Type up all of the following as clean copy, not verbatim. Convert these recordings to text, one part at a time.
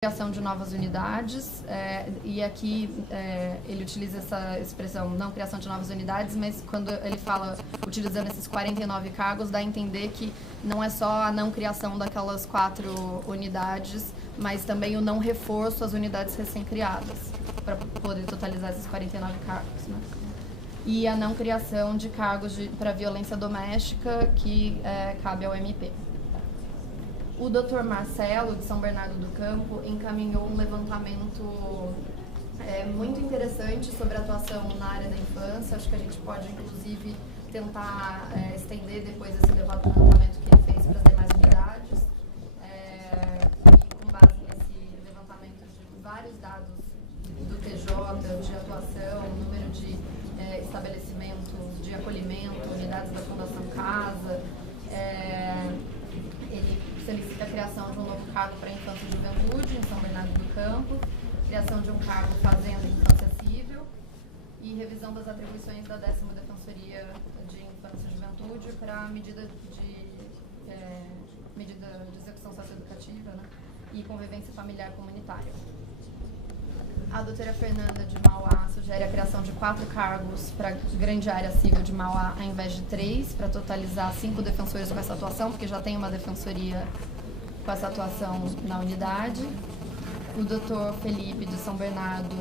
criação de novas unidades, e aqui ele utiliza essa expressão, não criação de novas unidades, mas quando ele fala, utilizando esses 49 cargos, dá a entender que não é só a não criação daquelas 4 unidades, mas também o não reforço às unidades recém-criadas, para poder totalizar esses 49 cargos, né? E a não criação de cargos para violência doméstica, que cabe ao MP. O Dr. Marcelo, de São Bernardo do Campo, encaminhou um levantamento muito interessante sobre a atuação na área da infância. Acho que a gente pode, inclusive, tentar estender depois esse levantamento que ele fez para as demais unidades. E com base nesse levantamento de vários dados do TJ, de atuação, número de estabelecimentos de acolhimento, unidades da Fundação Casa, ele solicita a criação de um novo cargo para Infância e Juventude em São Bernardo do Campo, criação de um cargo Fazenda e Infância Cível e revisão das atribuições da 10ª Defensoria de Infância e Juventude para medida de execução socioeducativa, né, e convivência familiar comunitária. A doutora Fernanda de Mauá sugere a criação de 4 cargos para a grande área civil de Mauá, ao invés de 3, para totalizar 5 defensores com essa atuação, porque já tem uma defensoria com essa atuação na unidade. O doutor Felipe de São Bernardo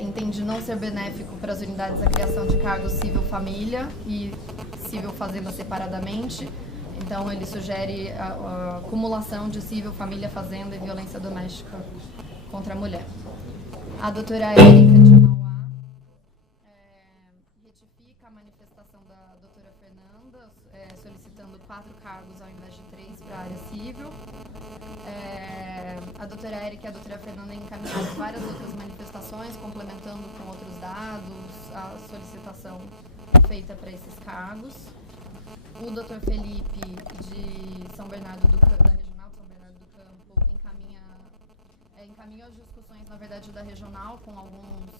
entende não ser benéfico para as unidades a criação de cargos civil-família e civil-fazenda separadamente. Então, ele sugere a acumulação de civil, família, fazenda e violência doméstica contra a mulher. A doutora Érica de Mauá retifica a manifestação da doutora Fernanda, solicitando 4 cargos ao invés de 3 para a área civil. A doutora Érica e a doutora Fernanda encaminharam várias outras manifestações, complementando com outros dados a solicitação feita para esses cargos. O doutor Felipe, de São Bernardo do Campo, da Regional de São Bernardo do Campo, encaminhou as discussões, na verdade, da regional, com alguns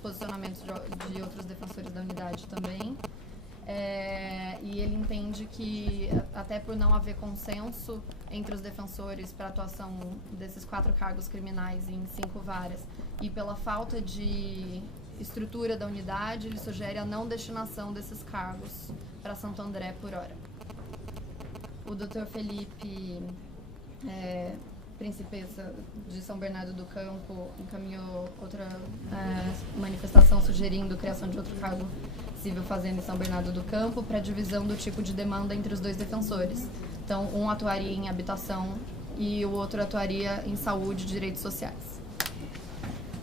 posicionamentos de outros defensores da unidade também. E ele entende que, até por não haver consenso entre os defensores para a atuação desses 4 cargos criminais em 5 varas, e pela falta de estrutura da unidade, ele sugere a não destinação desses cargos para Santo André por hora. O Dr. Felipe, Principessa de São Bernardo do Campo, encaminhou outra manifestação sugerindo a criação de outro cargo civil fazenda em São Bernardo do Campo para divisão do tipo de demanda entre os 2 defensores. Então, um atuaria em habitação e o outro atuaria em saúde e direitos sociais.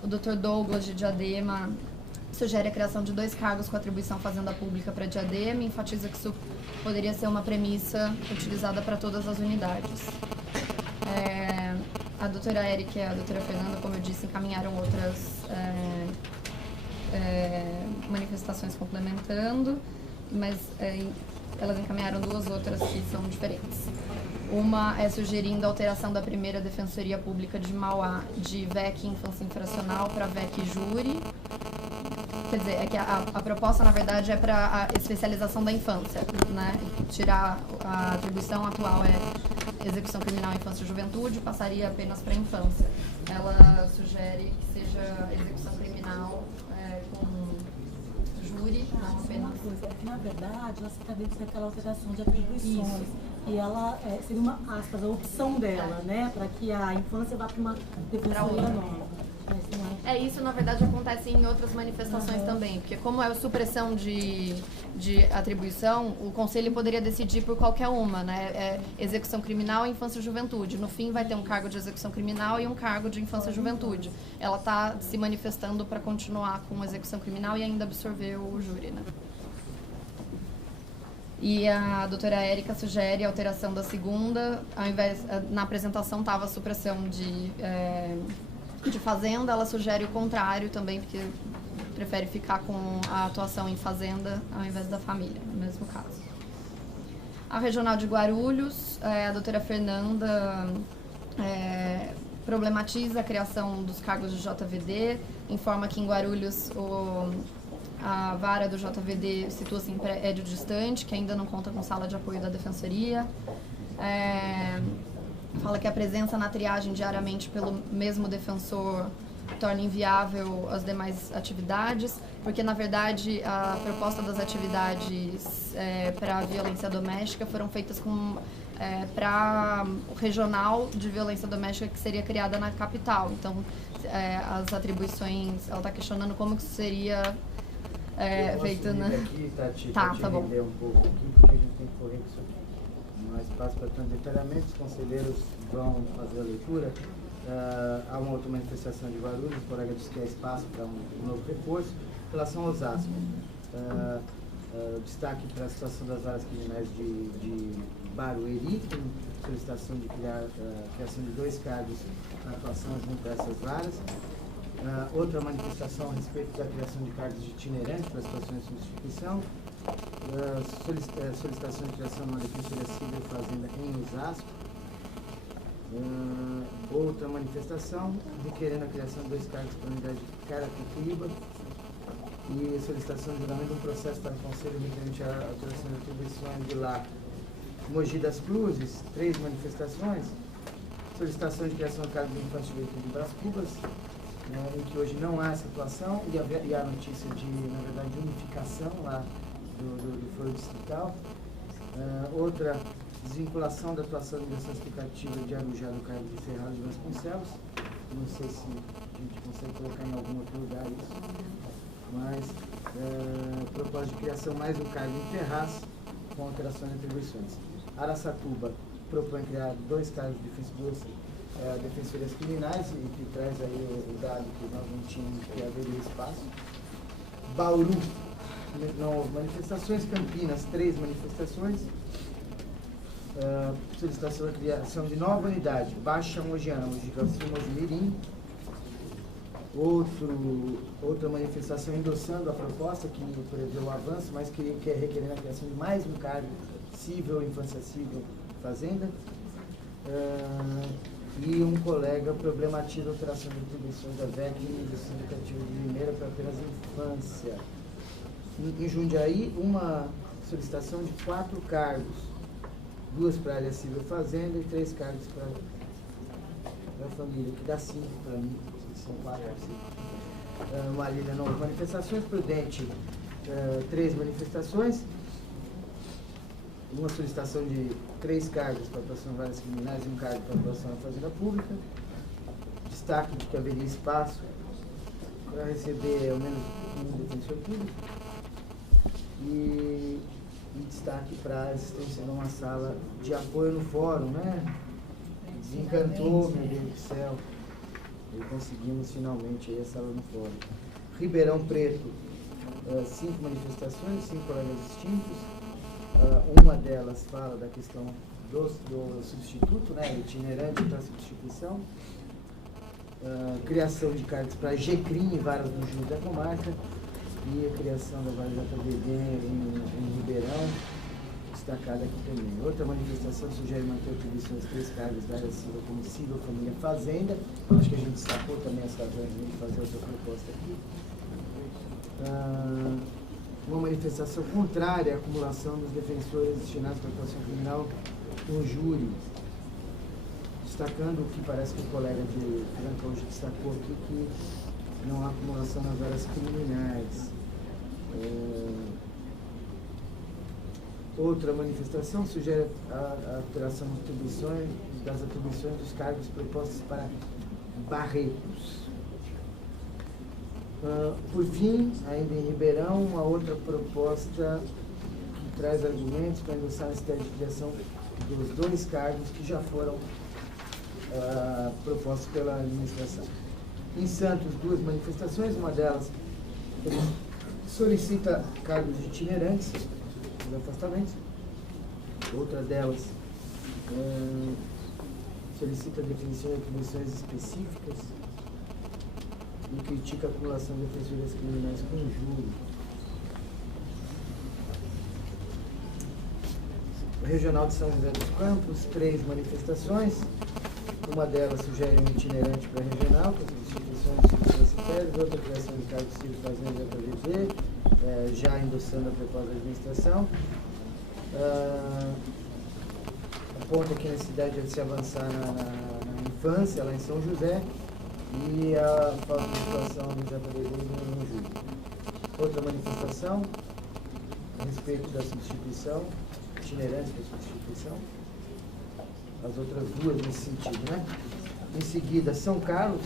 O Dr. Douglas, de Diadema, sugere a criação de 2 cargos com atribuição fazenda pública para Diadema e enfatiza que isso poderia ser uma premissa utilizada para todas as unidades. A doutora Érica e a doutora Fernanda, como eu disse, encaminharam outras manifestações complementando, mas elas encaminharam 2 outras que são diferentes. Uma é sugerindo a alteração da primeira Defensoria Pública de Mauá de VEC Infância Infracional para VEC Júri. Quer dizer, é que a proposta, na verdade, é para a especialização da infância, né? Tirar a atribuição atual execução criminal, infância e juventude, passaria apenas para a infância. Ela sugere que seja execução criminal com júri, não apenas... Na verdade, ela está dentro daquela alteração de atribuições. Isso. E ela seria uma, aspas, a opção dela, né? Para que a infância vá para uma defensoria nova. Isso, na verdade, acontece em outras manifestações também, porque como é supressão de atribuição, o Conselho poderia decidir por qualquer uma, né? Execução criminal e infância e juventude. No fim, vai ter um cargo de execução criminal e um cargo de infância e juventude. Ela está se manifestando para continuar com execução criminal e ainda absorver o júri, né? E a doutora Érica sugere a alteração da segunda, ao invés, na apresentação estava a supressão de fazenda, ela sugere o contrário também, porque prefere ficar com a atuação em fazenda ao invés da família, no mesmo caso. A Regional de Guarulhos, a doutora Fernanda problematiza a criação dos cargos de JVD, informa que em Guarulhos a vara do JVD situa-se em prédio distante, que ainda não conta com sala de apoio da Defensoria. fala que a presença na triagem diariamente pelo mesmo defensor torna inviável as demais atividades, porque na verdade a proposta das atividades para a violência doméstica foram feitas para o regional de violência doméstica que seria criada na capital. Então, as atribuições, ela está questionando como que isso seria feito, né? Aqui, Tati, tá bom. Um pouco aqui, porque a gente tem que correr com isso aqui. Não há espaço para tanto detalhamento, os conselheiros vão fazer a leitura. Há uma outra manifestação de Guarulhos, o colega disse que há espaço para um novo reforço. Em relação aos Osasco, destaque para a situação das varas criminais de Barueri, com solicitação de criação de 2 cargos na atuação junto a essas varas. Outra manifestação a respeito da criação de cargos de itinerante para situações de substituição. Solicitação de criação de uma defensoria civil e fazenda em Osasco. Outra manifestação requerendo a criação de 2 cargos para a unidade de Carapicuíba. E solicitação de julgamento de um processo para o Conselho referente à alteração de atribuições de lá. Mogi das Cruzes, 3 manifestações. Solicitação de criação de cargo de infante de Brás Cubas, em que hoje não há essa atuação, e a notícia de, na verdade, unificação lá do Foro Distrital. Outra, desvinculação da atuação de direção explicativa de Arujá do cargo de Ferraz de Vasconcelos. Não sei se a gente consegue colocar em algum outro lugar isso. Mas propósito de criação mais um cargo em Ferraz com alteração de atribuições. Araçatuba propõe criar 2 cargos de defensorias criminais e que traz aí o dado que nós não tínhamos, que haveria espaço. Bauru, não houve manifestações. Campinas, 3 manifestações. Solicitação da criação de nova unidade, Baixa Mogiana, Mogi Guaçu, Mogi Mirim. Outra manifestação endossando a proposta que prevê o avanço, mas que quer requerer a criação de mais um cargo civil, infância civil, fazenda. E um colega problematiza a alteração de atribuições da VEC e do Sindicativo de Limeira para apenas infância. Em Jundiaí, uma solicitação de 4 cargos, 2 para a área civil fazenda e 3 cargos para a família, que dá 5 para mim. São 4 ou 5. Marília, não. Manifestações. Prudente, 3 manifestações. Uma solicitação de 3 cargos para atuação em várias criminais e 1 cargo para atuação na fazenda pública. Destaque de que haveria espaço para receber ao menos um defensor público. E destaque para a existência de uma sala de apoio no fórum, né? Desencantou, meu Deus do céu. E conseguimos finalmente aí a sala no fórum. Ribeirão Preto, 5 manifestações, 5 colegas distintos. Uma delas fala da questão do substituto, né, itinerante para substituição. Criação de cargos para GCRIM e varas do juiz da comarca. E a criação da vara JVD em Ribeirão, destacada aqui também. Outra manifestação sugere manter atribuições 3 cargos da área civil como civil, família e fazenda. Acho que a gente destacou também essa razão de fazer outra proposta aqui. Uma manifestação contrária à acumulação dos defensores destinados para a atuação criminal no júri. Destacando o que parece que o colega de Franca hoje destacou aqui, que não há acumulação nas áreas criminais. Outra manifestação sugere a alteração das atribuições dos cargos propostos para Barretos. Por fim, ainda em Ribeirão, uma outra proposta que traz argumentos para endossar a necessidade de criação dos 2 cargos que já foram propostos pela administração. Em Santos, 2 manifestações, uma delas solicita cargos de itinerantes, os afastamentos. Outra delas solicita a definição de atribuições específicas e critica a acumulação de defensorias criminais com júri. Regional de São José dos Campos, 3 manifestações. Uma delas sugere um itinerante para a regional, com substituições de universitários, outra criação de cargos civil fazenda JVD, já endossando a proposta da administração. aponta aqui a necessidade de se avançar na infância, lá em São José, e a falta de situação no JBD no Júlio. Outra manifestação, a respeito da substituição, itinerância da substituição, as outras duas nesse sentido, né? Em seguida, São Carlos,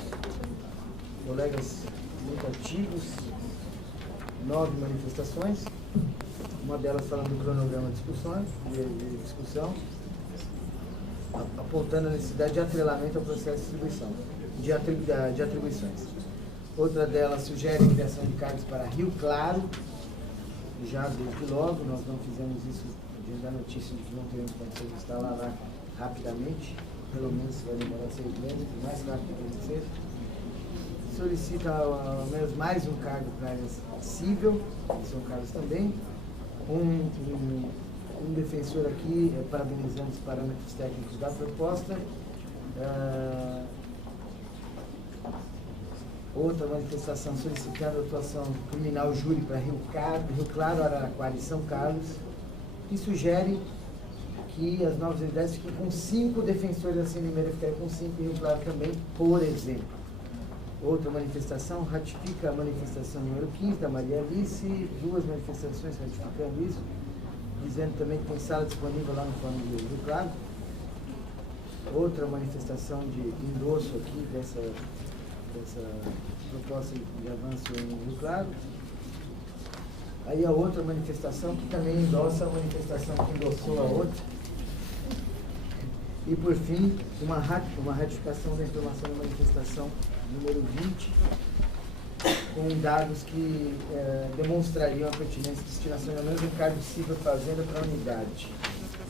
colegas muito antigos, 9 manifestações, uma delas falando do cronograma de discussão, apontando a necessidade de atrelamento ao processo de distribuição, de atribuições. Outra delas sugere a criação de cargos para Rio Claro, já desde logo, nós não fizemos isso diante da notícia de que não teremos condição de instalar lá rapidamente, pelo menos vai demorar 6 meses, o mais rápido que ser. Solicita ao menos mais um cargo para a área civil, em São Carlos também, um defensor aqui, parabenizando os parâmetros técnicos da proposta. Outra manifestação solicitando a atuação criminal júri para Rio Claro, Araraquara e São Carlos, que sugere que as novas unidades fiquem com 5 defensores, assim Limeira ficaria com 5 e Rio Claro também, por exemplo. Outra manifestação ratifica a manifestação número 15 da Maria Alice, 2 manifestações ratificando isso, dizendo também que tem sala disponível lá no Fórum de Rio Claro. Outra manifestação de endosso aqui dessa proposta de avanço em Rio Claro. Aí a outra manifestação que também endossa a manifestação que endossou a outra. E por fim, uma ratificação da informação da manifestação número 20, com dados que demonstrariam a pertinência de destinação de ao menos um cargo civil fazenda para a unidade.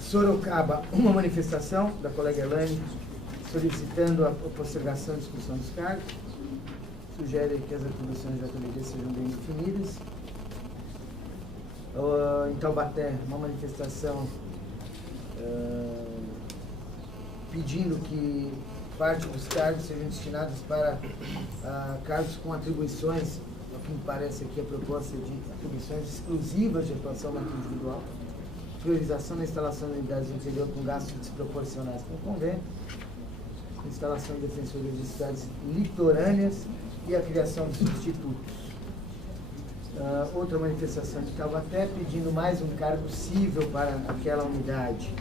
Sorocaba, uma manifestação da colega Elane solicitando a postergação e discussão dos cargos. Sugere que as atribuições da JBD sejam bem definidas. Em Taubaté, uma manifestação pedindo que parte dos cargos sejam destinados para cargos com atribuições, o que me parece aqui a proposta de atribuições exclusivas de atuação na individual, priorização na instalação de unidades do interior com gastos desproporcionais com o convênio, instalação de defensorias de cidades litorâneas e a criação de substitutos. Outra manifestação de Taubaté pedindo mais um cargo cível para aquela unidade.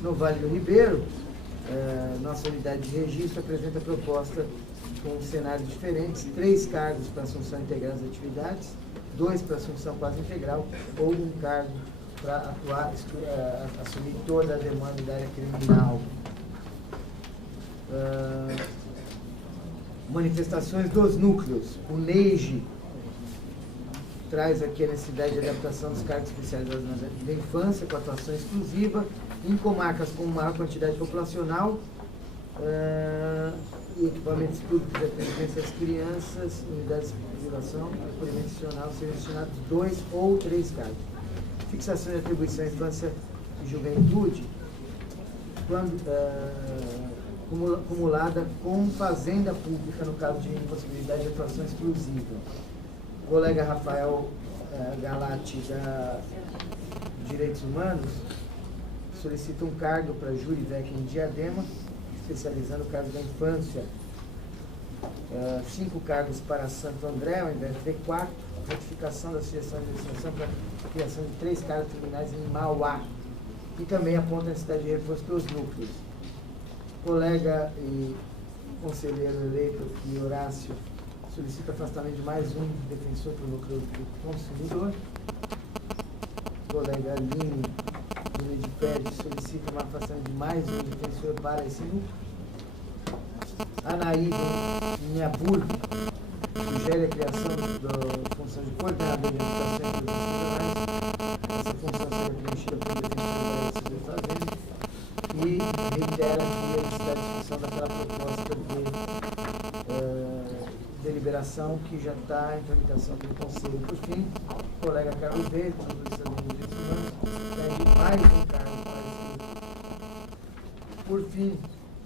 No Vale do Ribeiro, nossa unidade de registro apresenta proposta com cenários diferentes, 3 cargos para assunção integral das atividades, 2 para assunção quase integral, ou um cargo para atuar, assumir toda a demanda da área criminal. Manifestações dos núcleos. O NEIGE traz aqui a necessidade de adaptação dos cargos especializados na infância, com atuação exclusiva, em comarcas com maior quantidade populacional, e equipamentos públicos de atendimento às crianças, unidades de violação, acolhimento institucional, serem destinados 2 ou 3 cargos. Fixação de atribuição à infância e juventude, acumulada com fazenda pública, no caso de impossibilidade de atuação exclusiva. O colega Rafael Galati, da Direitos Humanos, solicita um cargo para Júri Vec em Diadema, especializando o caso da infância. 5 cargos para Santo André, ao invés de 4, ratificação da sugestão de destinação para a criação de 3 cargos criminais em Mauá. E também aponta a necessidade de reforço para os núcleos. Colega e conselheiro eleito aqui, Horácio, solicita afastamento de mais um defensor para o núcleo do consumidor. Colega Aline de Pérez solicita um afastamento de mais um defensor para esse núcleo. Anaído Minhabur sugere a criação da função de coordenador de habitação e profissionais. Essa função será preenchida por defensor da fazenda. E reitera aqui a necessidade de discussão daquela proposta de deliberação que já está em tramitação pelo Conselho. Por fim, o colega Carlos Verde, do Direitos Humanos, pede mais um cargo para esse. Por fim,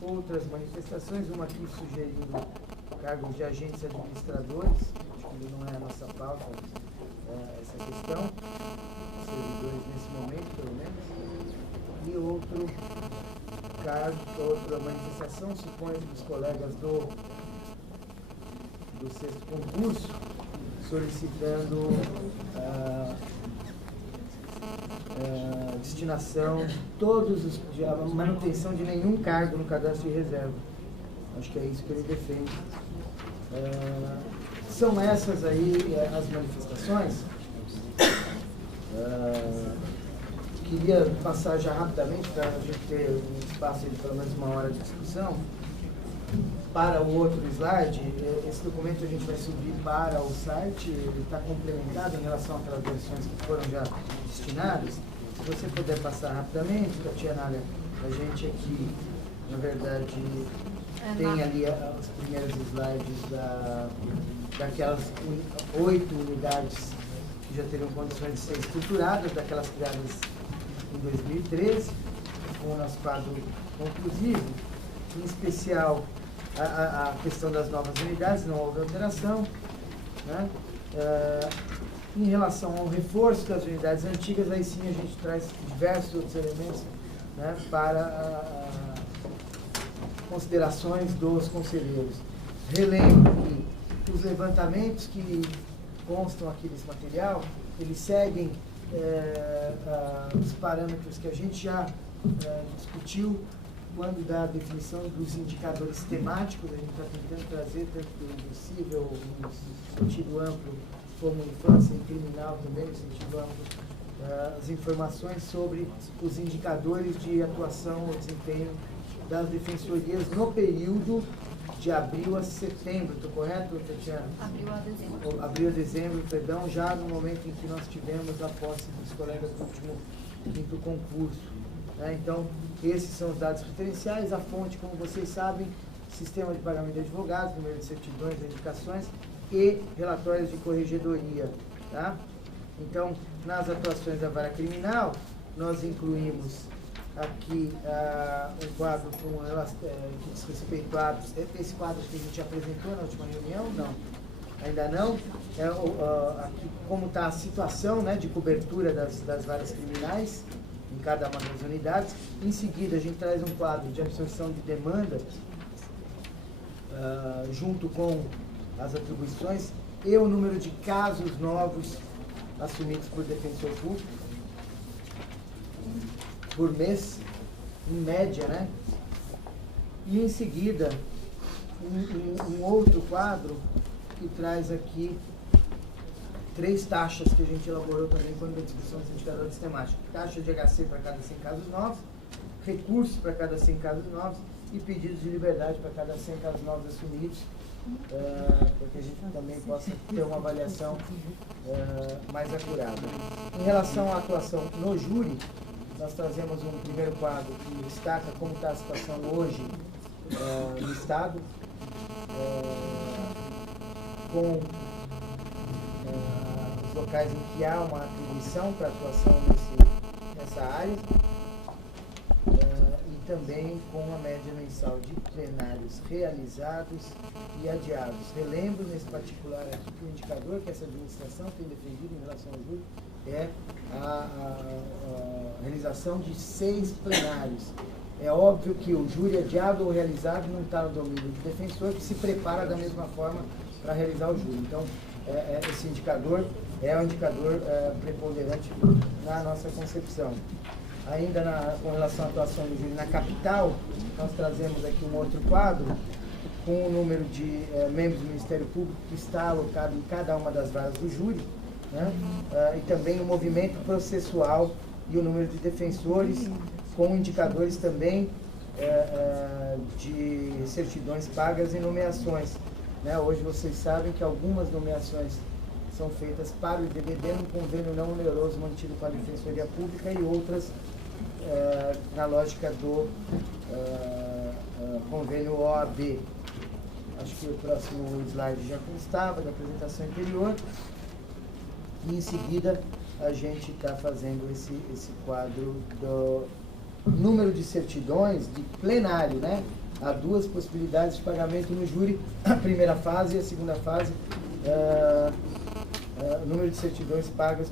outras manifestações, uma aqui sugerindo cargos de agentes administradores, acho que não é a nossa pauta essa questão, servidores nesse momento, pelo menos, e outro cargo, outra manifestação, suponho que os colegas do sexto concurso, solicitando destinação de a manutenção de nenhum cargo no cadastro de reserva. Acho que é isso que ele defende. São essas aí as manifestações. Queria passar já rapidamente, para a gente ter um espaço de pelo menos 1 hora de discussão, para o outro slide. Esse documento a gente vai subir para o site, ele está complementado em relação àquelas versões que foram já destinadas. Se você puder passar rapidamente, Tatiana, a gente aqui, na verdade, tem ali os primeiros slides daquelas 8 unidades que já teriam condições de ser estruturadas, daquelas criadas em 2013, com o nosso quadro conclusivo, em especial a questão das novas unidades, não houve alteração, né? Em relação ao reforço das unidades antigas, aí sim a gente traz diversos outros elementos, né, para considerações dos conselheiros. Relembro que os levantamentos que constam aqui nesse material, eles seguem os parâmetros que a gente já discutiu quando da definição dos indicadores temáticos. A gente está tentando trazer, tanto do possível, no sentido amplo, como infância e criminal também, no sentido amplo, as informações sobre os indicadores de atuação ou desempenho das defensorias no período de abril a setembro. Estou correto, Tatiana? Abril a dezembro, perdão, já no momento em que nós tivemos a posse dos colegas do último 5º concurso. Então, esses são os dados referenciais. A fonte, como vocês sabem, sistema de pagamento de advogados, número de certidões, indicações e relatórios de corregedoria. Tá? Então, nas atuações da vara criminal, nós incluímos aqui um quadro que diz respeito a esse quadro que a gente apresentou na última reunião. Não, ainda não. Aqui como está a situação, né, de cobertura das varas criminais em cada uma das unidades. Em seguida, a gente traz um quadro de absorção de demanda junto com as atribuições e o número de casos novos assumidos por defensor público por mês, em média, né? E em seguida, um outro quadro que traz aqui 3 taxas que a gente elaborou também quando a discussão dos indicadores temáticos. Taxa de HC para cada 100 casos novos, recursos para cada 100 casos novos e pedidos de liberdade para cada 100 casos novos assumidos, para que a gente também possa ter uma avaliação mais acurada. Em relação à atuação no júri, nós trazemos um primeiro quadro que destaca como está a situação hoje no Estado, com os locais em que há uma atribuição para atuação nessa área, e também com a média mensal de plenários realizados e adiados. Relembro nesse particular aqui que o indicador que essa administração tem defendido em relação ao júri é a realização de 6 plenários. É óbvio que o júri adiado ou realizado não está no domínio do defensor, que se prepara da mesma forma para realizar o júri. Então, esse indicador é um indicador preponderante na nossa concepção. Ainda com relação à atuação do júri na capital, nós trazemos aqui um outro quadro com o número de membros do Ministério Público que está alocado em cada uma das varas do júri, né? E também o movimento processual e o número de defensores, com indicadores também de certidões pagas e nomeações. Né? Hoje vocês sabem que algumas nomeações são feitas para o IDBD num convênio não oneroso mantido com a Defensoria Pública e outras na lógica do convênio OAB. Acho que o próximo slide já constava da apresentação anterior. E em seguida a gente está fazendo esse quadro do número de certidões de plenário, né? Há 2 possibilidades de pagamento no júri, a primeira fase e a segunda fase, número de certidões pagas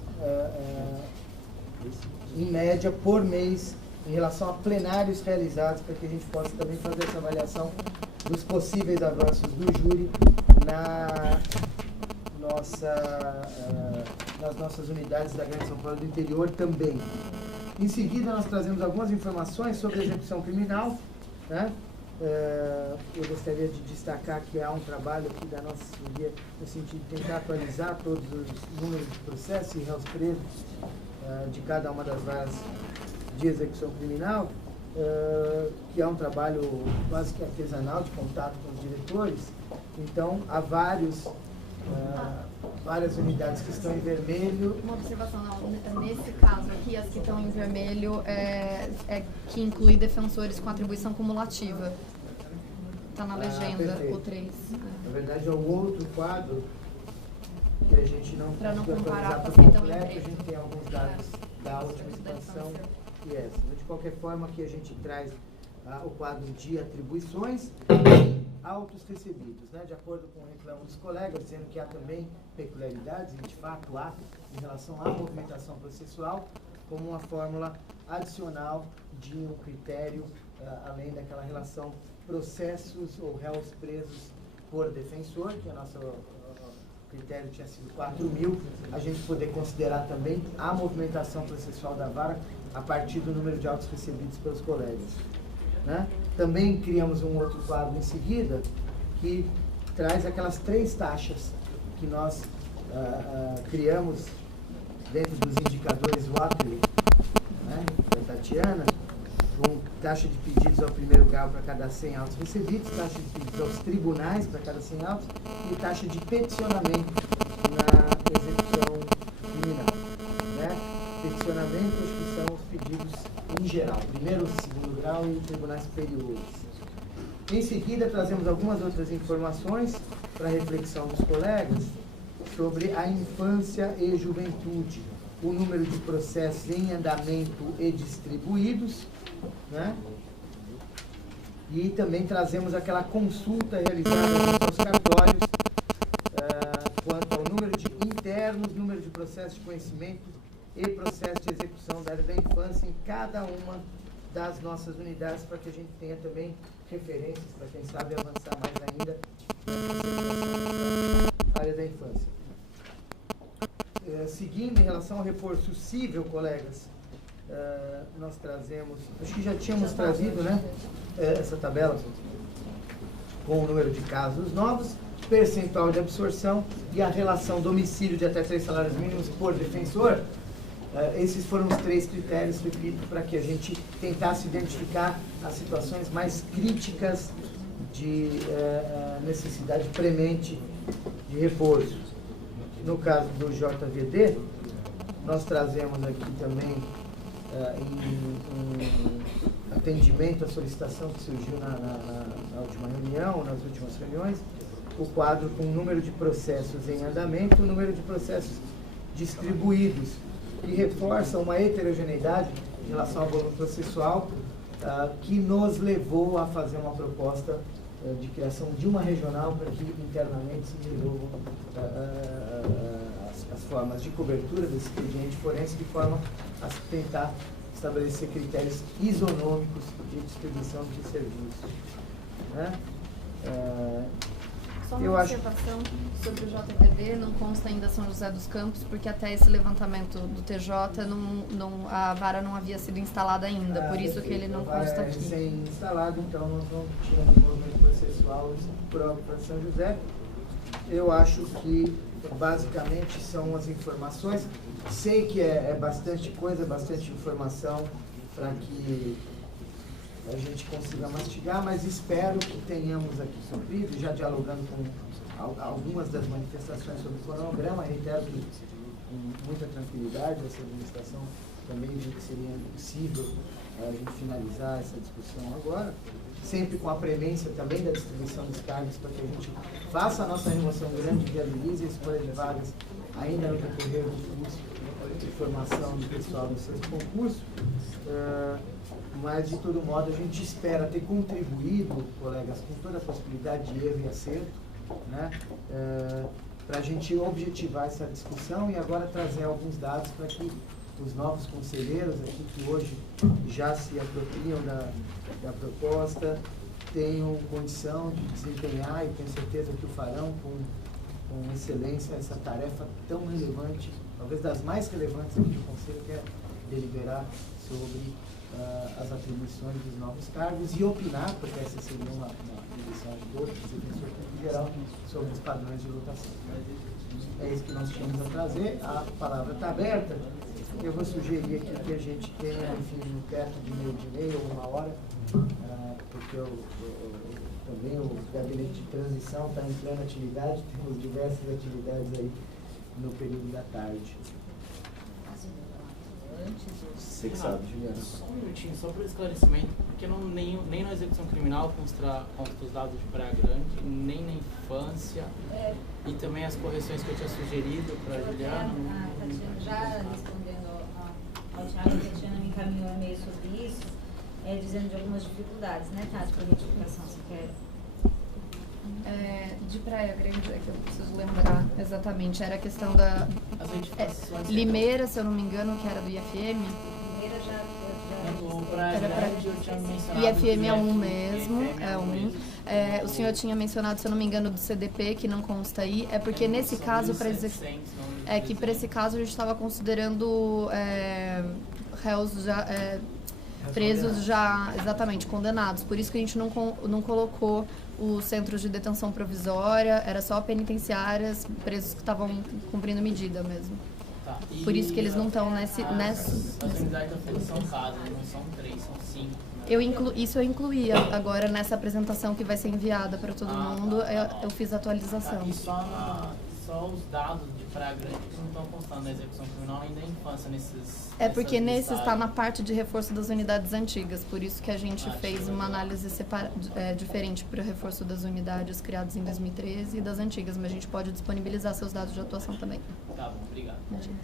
em média por mês em relação a plenários realizados, para que a gente possa também fazer essa avaliação dos possíveis avanços do júri nas nossas unidades da Grande São Paulo do Interior também. Em seguida, nós trazemos algumas informações sobre a execução criminal, né? Eu gostaria de destacar que há um trabalho aqui da nossa assessoria no sentido de tentar atualizar todos os números de processos e réus presos de cada uma das varas de execução criminal, que é um trabalho quase que artesanal de contato com os diretores. Então, há várias unidades que estão em vermelho. Uma observação, não, nesse caso aqui, as que estão em vermelho que inclui defensores com atribuição cumulativa. Está na legenda, o 3. Na verdade, é o outro quadro que a gente não conseguiu comparar por completo, a gente tem alguns dados da última expansão e essa. De qualquer forma, aqui a gente traz o quadro de atribuições e autos recebidos, né? De acordo com o reclamo dos colegas, dizendo que há também peculiaridades, e de fato há, em relação à movimentação processual, como uma fórmula adicional de um critério, além daquela relação processos ou réus presos por defensor, que a nossa critério tinha sido 4.000, a gente poder considerar também a movimentação processual da vara a partir do número de autos recebidos pelos colegas, né? Também criamos um outro quadro em seguida, que traz aquelas 3 taxas que nós criamos dentro dos indicadores Watley, né, da Tatiana, com taxa de pedidos ao primeiro grau para cada 100 autos recebidos, taxa de pedidos aos tribunais para cada 100 autos e taxa de peticionamento na execução criminal, né? Peticionamento, acho que são os pedidos em geral, primeiro, segundo grau e tribunais superiores. Em seguida, trazemos algumas outras informações para reflexão dos colegas sobre a infância e juventude, o número de processos em andamento e distribuídos, né? E também trazemos aquela consulta realizada nos cartórios quanto ao número de internos, número de processos de conhecimento e processo de execução da área da infância em cada uma das nossas unidades, para que a gente tenha também referências para quem sabe avançar mais ainda na área da infância. Seguindo, em relação ao reforço cível, colegas, nós trazemos, acho que já tínhamos trazido, né, essa tabela com o número de casos novos, percentual de absorção e a relação domicílio de até 3 salários mínimos por defensor. Esses foram os 3 critérios, repito, para que a gente tentasse identificar as situações mais críticas de necessidade premente de reforço. No caso do JVD, nós trazemos aqui também em atendimento à solicitação que surgiu na última reunião, nas últimas reuniões, o quadro com o número de processos em andamento, o número de processos distribuídos, que reforça uma heterogeneidade em relação ao volume processual, que nos levou a fazer uma proposta de criação de uma regional para que internamente se desenvolvam as formas de cobertura desse expediente forense, de forma a tentar estabelecer critérios isonômicos de distribuição de serviços, né? Só uma observação sobre o JVD, não consta ainda São José dos Campos, porque até esse levantamento do TJ, a vara não havia sido instalada ainda, por isso que ele não consta aqui. Sem instalado, então nós não tínhamos movimento processual próprio para São José. Eu acho que basicamente são as informações. Sei que é bastante coisa, bastante informação para que a gente consiga mastigar, mas espero que tenhamos aqui cumprido, já dialogando com algumas das manifestações sobre o cronograma. Reitero que com muita tranquilidade essa administração também viu que seria impossível a gente finalizar essa discussão agora, sempre com a premência também da distribuição dos cargos, para que a gente faça a nossa remoção grande, viabilize a escolha de vagas ainda no decorrer do curso de formação de pessoal do sexto concurso. Mas, de todo modo, a gente espera ter contribuído, colegas, com toda a possibilidade de erro e acerto, né, para a gente objetivar essa discussão e agora trazer alguns dados para que os novos conselheiros aqui que hoje já se apropriam da proposta tenham condição de desempenhar, e tenho certeza que o farão com excelência, essa tarefa tão relevante, talvez das mais relevantes aqui do Conselho, que é deliberar sobre as atribuições dos novos cargos e opinar, porque essa seria uma eleição de todos, dos defensores em geral, sobre os padrões de lotação. É isso que nós tínhamos a trazer, a palavra está aberta. Eu vou sugerir aqui que a gente tenha, enfim, um teto de meio de meia ou 1 hora, porque também o gabinete de transição está em plena atividade, temos diversas atividades aí no período da tarde. Você que sabe, Juliana. Só um minutinho, só para esclarecimento, porque nem na execução criminal consta os dados de Praia Grande, nem na infância, e também as correções que eu tinha sugerido para a Juliana. A Tatiana, já respondendo ao Thiago, a Tatiana me encaminhou um e-mail sobre isso, dizendo de algumas dificuldades, né, Tati, para a retificação, você quer? De Praia Grande, é que eu preciso lembrar exatamente, era a questão da As retificações. Limeira, se eu não me engano, que era do IFM. Limeira já Praia Grande eu tinha mencionado. IFM é um mesmo, o senhor tinha mencionado, se eu não me engano, do CDP, que não consta aí, é porque nesse caso, para esse caso a gente estava considerando réus já presos já, exatamente, condenados. Por isso que a gente não colocou os centros de detenção provisória, era só penitenciárias, presos que estavam cumprindo medida mesmo. Tá. Por isso que eles não estão As unidades da função casa, não são 3, são 5. Né? Isso eu incluí agora nessa apresentação que vai ser enviada para todo mundo, eu fiz a atualização. E só os dados de Praia Grande que não estão constando na execução criminal ainda em infância nesses... Porque nesse está na parte de reforço das unidades antigas, por isso que a gente fez uma análise diferente para o reforço das unidades criadas em 2013 e das antigas, mas a gente pode disponibilizar seus dados de atuação também. Tá bom, obrigado. Imagina.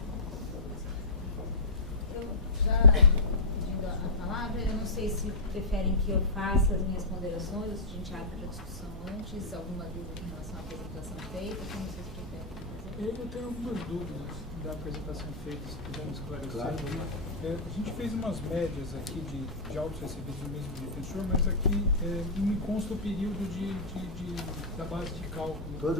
Eu já pedindo a palavra, eu não sei se preferem que eu faça as minhas ponderações ou se a gente abre para discussão antes, alguma dúvida em relação à apresentação feita, como vocês preferem? Eu tenho algumas dúvidas da apresentação feita, se pudermos esclarecer. Claro. A gente fez umas médias aqui de autos recebidos do mesmo defensor, mas aqui não me consta o período da base de cálculo. Todos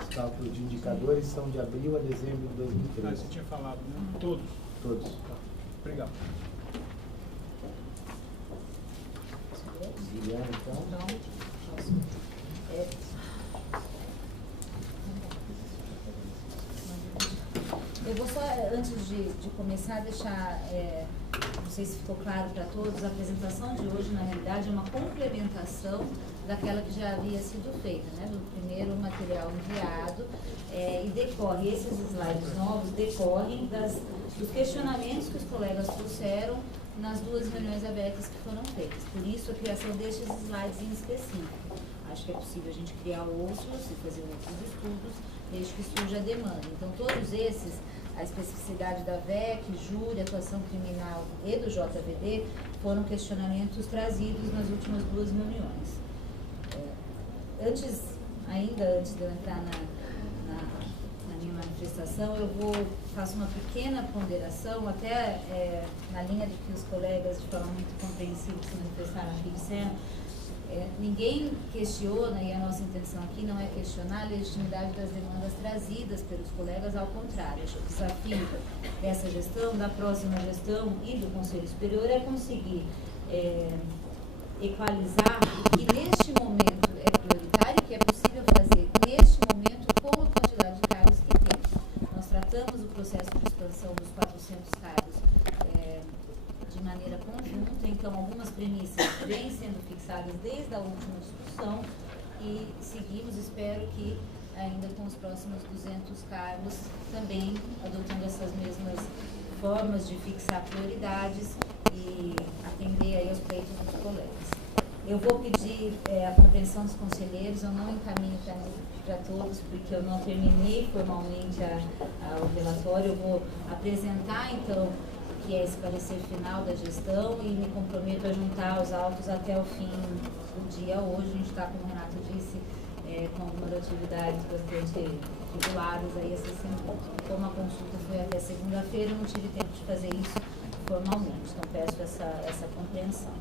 os cálculos de indicadores são de abril a dezembro de 2013. Você tinha falado, né? Todos? Todos. Tá. Obrigado. Juliana, então. Eu vou só, antes de começar, deixar, não sei se ficou claro para todos, a apresentação de hoje, na realidade, é uma complementação daquela que já havia sido feita, né, do primeiro material enviado, e esses slides novos decorrem dos questionamentos que os colegas trouxeram nas 2 reuniões abertas que foram feitas. Por isso, a criação destes slides em específico. Acho que é possível a gente criar outros e fazer outros estudos, desde que surja a demanda. Então, todos esses, a especificidade da VEC, júri, atuação criminal e do JVD, foram questionamentos trazidos nas últimas 2 reuniões. Antes de eu entrar na minha manifestação, eu faço uma pequena ponderação, até na linha de que os colegas, de forma muito compreensiva, se manifestaram aqui, disseram. Ninguém questiona, e a nossa intenção aqui não é questionar a legitimidade das demandas trazidas pelos colegas, ao contrário. Acho que o desafio dessa gestão, da próxima gestão e do Conselho Superior é conseguir equalizar o que neste momento é prioritário, que é possível fazer neste momento com a quantidade de cargos que temos. Nós tratamos o processo de expansão dos 400 cargos de maneira conjunta, então algumas premissas vêm sendo fixadas desde a última discussão e seguimos, espero que ainda com os próximos 200 cargos, também adotando essas mesmas formas de fixar prioridades e atender aí aos pleitos dos colegas. Eu vou pedir a compreensão dos conselheiros, eu não encaminho para todos, porque eu não terminei formalmente o relatório, eu vou apresentar então que é esse parecer final da gestão e me comprometo a juntar os autos até o fim do dia hoje. A gente está, como o Renato disse, com algumas atividades bastante vinculadas a esse assunto. Como a consulta foi até segunda-feira, eu não tive tempo de fazer isso formalmente, então peço essa compreensão.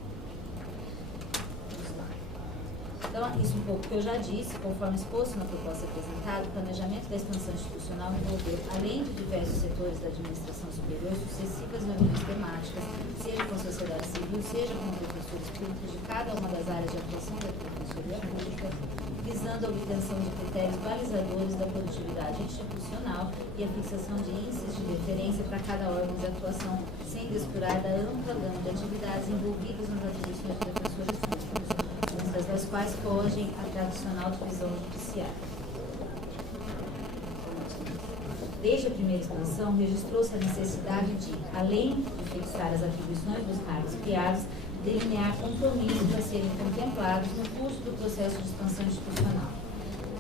Então, isso um pouco que eu já disse, conforme exposto na proposta apresentada, o planejamento da expansão institucional envolveu, além de diversos setores da administração superior, sucessivas reuniões temáticas, seja com a sociedade civil, seja com os defensores públicos de cada uma das áreas de atuação da Defensoria Pública, visando a obtenção de critérios balizadores da produtividade institucional e a fixação de índices de referência para cada órgão de atuação, sem descurar da ampla gama de atividades envolvidas nas atribuições de defensores públicos, muitas das quais fogem à tradicional divisão judiciária. Desde a primeira expansão, registrou-se a necessidade de, além de fixar as atribuições dos cargos criados, delinear compromissos a serem contemplados no curso do processo de expansão institucional.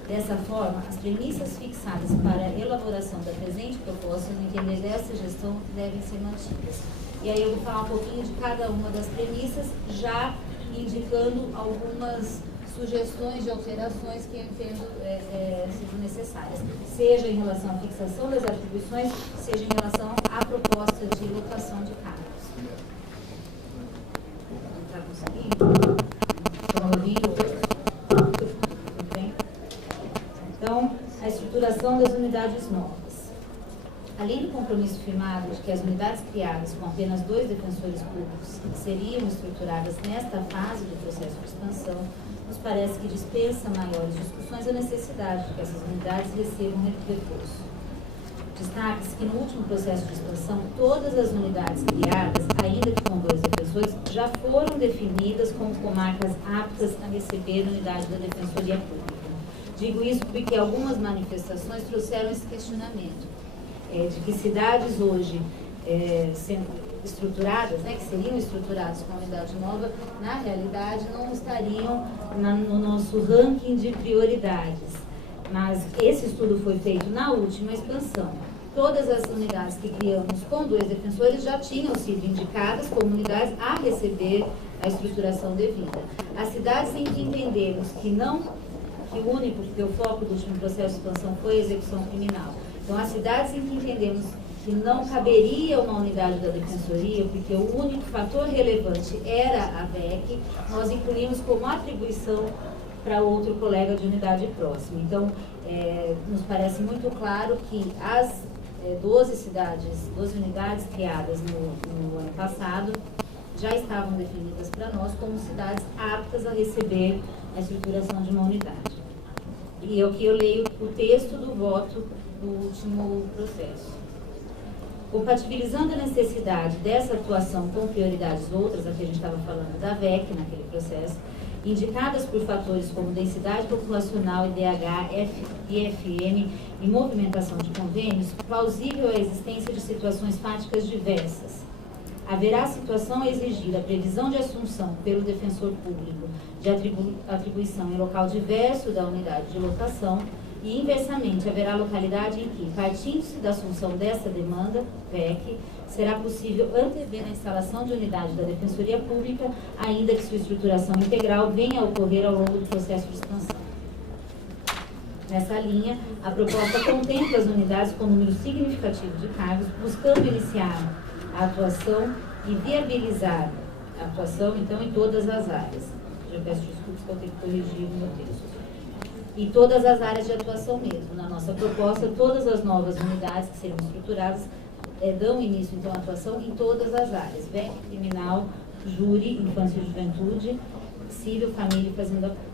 Dessa forma, as premissas fixadas para a elaboração da presente proposta, no entender desta gestão, devem ser mantidas. E aí eu vou falar um pouquinho de cada uma das premissas, já indicando algumas sugestões de alterações que eu entendo sejam necessárias, seja em relação à fixação das atribuições, seja em relação à proposta de lotação de cargos. Está conseguindo? Estão ouvindo? Tudo bem? Então, a estruturação das unidades novas. Além do compromisso firmado de que as unidades criadas com apenas 2 defensores públicos seriam estruturadas nesta fase do processo de expansão, nos parece que dispensa maiores discussões a necessidade de que essas unidades recebam reforço. Destaca-se que no último processo de expansão, todas as unidades criadas, ainda que com 2 defensores, já foram definidas como comarcas aptas a receber a unidade da Defensoria Pública. Digo isso porque algumas manifestações trouxeram esse questionamento. De que cidades hoje sendo estruturadas, que seriam estruturadas com a unidade nova, na realidade não estariam no nosso ranking de prioridades. Mas esse estudo foi feito na última expansão. Todas as unidades que criamos com 2 defensores já tinham sido indicadas como unidades a receber a estruturação devida. As cidades em que entendemos que o único, porque o foco do último processo de expansão foi a execução criminal. Então, as cidades em que entendemos que não caberia uma unidade da Defensoria, porque o único fator relevante era a VEC, nós incluímos como atribuição para outro colega de unidade próxima. Então, nos parece muito claro que as 12 unidades criadas no ano passado, já estavam definidas para nós como cidades aptas a receber a estruturação de uma unidade. E aqui eu leio o texto do voto do último processo. Compatibilizando a necessidade dessa atuação com prioridades outras, aqui a gente estava falando da VEC naquele processo, indicadas por fatores como densidade populacional, IDH, IFM e movimentação de convênios, plausível a existência de situações fáticas diversas. Haverá situação a exigir a previsão de assunção pelo defensor público de atribuição em local diverso da unidade de lotação, e, inversamente, haverá localidade em que, partindo-se da assunção dessa demanda, VEC, será possível antever a instalação de unidade da Defensoria Pública, ainda que sua estruturação integral venha a ocorrer ao longo do processo de expansão. Nessa linha, a proposta contempla as unidades com número significativo de cargos, buscando iniciar a atuação e viabilizar a atuação, então, em todas as áreas. Já peço desculpas que eu tenho que corrigir o meu texto. E todas as áreas de atuação mesmo. Na nossa proposta, todas as novas unidades que serão estruturadas dão início, então, à atuação em todas as áreas. VEC, criminal, júri, infância e juventude, civil, família e fazenda pública.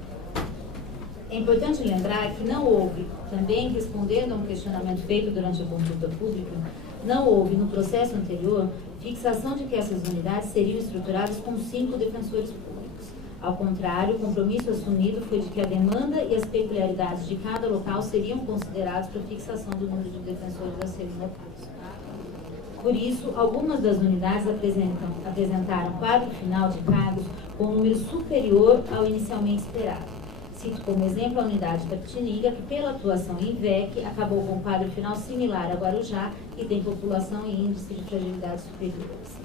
É importante lembrar que não houve, também respondendo a um questionamento feito durante a consulta pública, não houve no processo anterior fixação de que essas unidades seriam estruturadas com 5 defensores públicos. Ao contrário, o compromisso assumido foi de que a demanda e as peculiaridades de cada local seriam considerados para a fixação do número de defensores a serem lotados. Por isso, algumas das unidades apresentaram quadro final de cargos com um número superior ao inicialmente esperado. Cito como exemplo a unidade da Pitiniga, que pela atuação em VEC acabou com um quadro final similar a Guarujá, que tem população e índice de fragilidade superiores.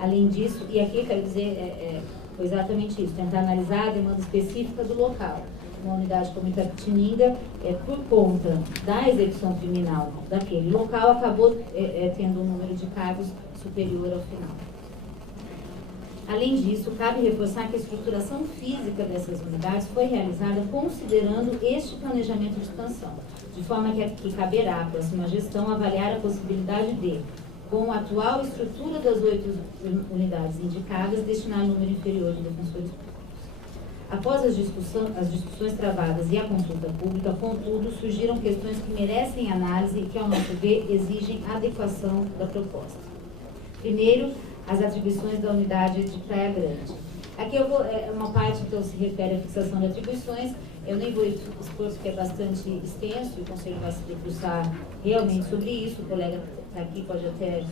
Além disso, e aqui quero dizer, foi exatamente isso, tentar analisar a demanda específica do local. uma unidade como Itapetininga, por conta da execução criminal daquele local, acabou tendo um número de cargos superior ao final. Além disso, cabe reforçar que a estruturação física dessas unidades foi realizada considerando este planejamento de expansão, de forma que caberá à próxima gestão avaliar a possibilidade de, com a atual estrutura das 8 unidades indicadas, destinar número inferior de defensores públicos. Após as discussões travadas e a consulta pública, contudo, surgiram questões que merecem análise e que, ao nosso ver, exigem adequação da proposta. Primeiro, as atribuições da unidade de Praia Grande. Aqui uma parte então se refere à fixação de atribuições. Eu nem vou expor porque é bastante extenso e o Conselho vai se debruçar realmente sobre isso. O colega está aqui, pode até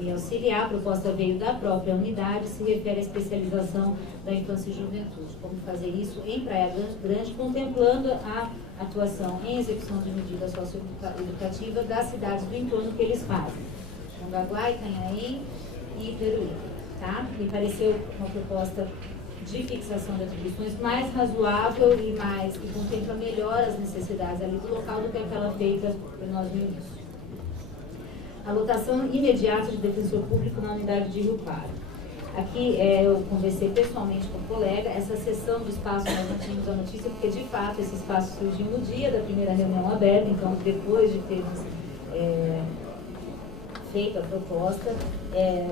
me auxiliar. A proposta veio da própria unidade, se refere à especialização da infância e juventude. Como fazer isso em Praia Grande, contemplando a atuação em execução de medidas socioeducativas das cidades do entorno que eles fazem. Mongaguá, Itanhaém e Peruíbe, tá? Me pareceu uma proposta de fixação de atribuições mais razoável e contempla melhor as necessidades ali do local do que aquela feita por nós no início. A lotação imediata de defensor público na unidade de Rio Claro. Aqui eu conversei pessoalmente com o colega, essa sessão do espaço nós não tínhamos a notícia, porque de fato esse espaço surgiu no dia da primeira reunião aberta, então depois de termos feito a proposta,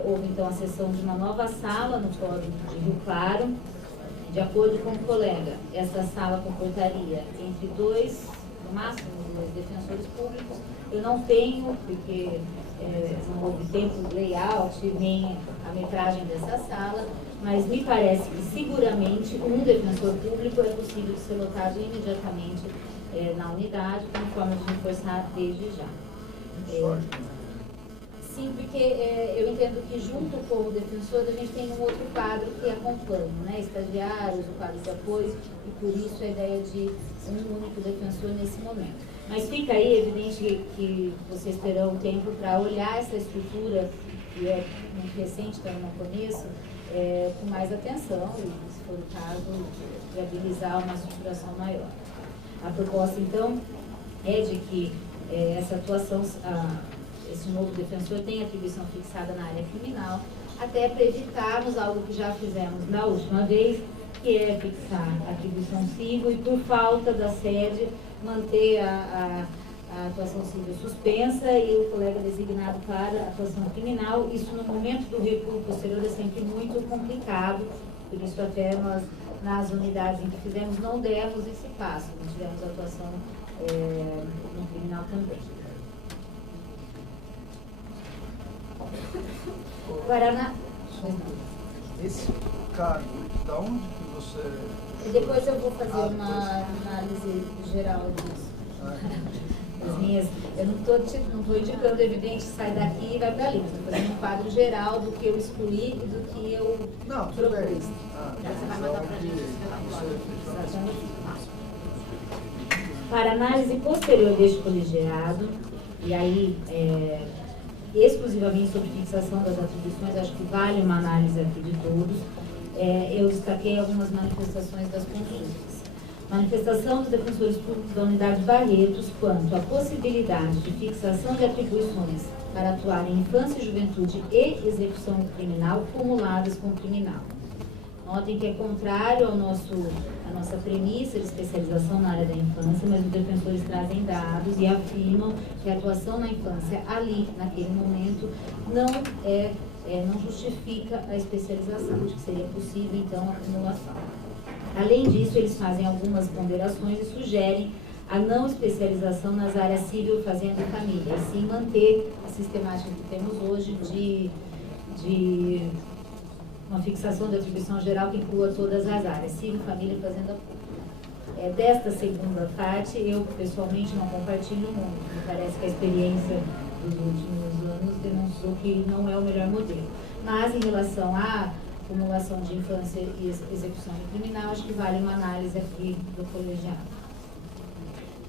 houve então a sessão de uma nova sala no Fórum de Rio Claro. De acordo com o colega, essa sala comportaria entre 2, no máximo 2 defensores públicos. Eu não tenho, porque não houve tempo de layout, nem a metragem dessa sala, mas me parece que seguramente um defensor público é possível de ser lotado imediatamente na unidade, como forma de reforçar desde já. Sim, porque eu entendo que junto com o defensor a gente tem um outro quadro que acompanha, né? Estagiários, o quadro de apoio, e por isso a ideia de um único defensor nesse momento. Mas fica aí evidente que vocês terão tempo para olhar essa estrutura, que é muito recente, então eu não conheço, com mais atenção e, se for o caso, viabilizar uma estruturação maior. A proposta, então, é de que essa atuação, esse novo defensor tem atribuição fixada na área criminal, até para evitarmos algo que já fizemos na última vez, que é fixar a atribuição civil e, por falta da sede, manter a atuação civil suspensa e o colega designado para a atuação criminal. Isso, no momento do recuo posterior, é sempre muito complicado, por isso até nós, nas unidades em que fizemos, não demos esse passo, não tivemos atuação no criminal também. Guaraná. Esse cargo, da onde que você... Depois eu vou fazer uma análise geral disso. As minhas, eu não estou indicando, evidente, sai daqui e vai para ali. Estou fazendo um quadro geral do que eu excluí e do que eu propus. Você vai mandar para a gente. Para análise posterior deste colegiado, e aí exclusivamente sobre fixação das atribuições, acho que vale uma análise aqui de todos. Eu destaquei algumas manifestações das consultas. Manifestação dos defensores públicos da unidade Barretos quanto à possibilidade de fixação de atribuições para atuar em infância e juventude e execução criminal cumuladas com o criminal. Notem que é contrário à nossa premissa de especialização na área da infância, mas os defensores trazem dados e afirmam que a atuação na infância ali, naquele momento, não justifica a especialização, de que seria possível, então, a acumulação. Além disso, eles fazem algumas ponderações e sugerem a não especialização nas áreas civil, fazenda e família, e sim manter a sistemática que temos hoje de uma fixação de atribuição geral que inclua todas as áreas, civil, família e fazenda pública. Desta segunda parte, eu pessoalmente não compartilho muito. Me parece que a experiência dos últimos anos demonstrou que não é o melhor modelo. Mas, em relação à acumulação de infância e execução criminal, acho que vale uma análise aqui do colegiado.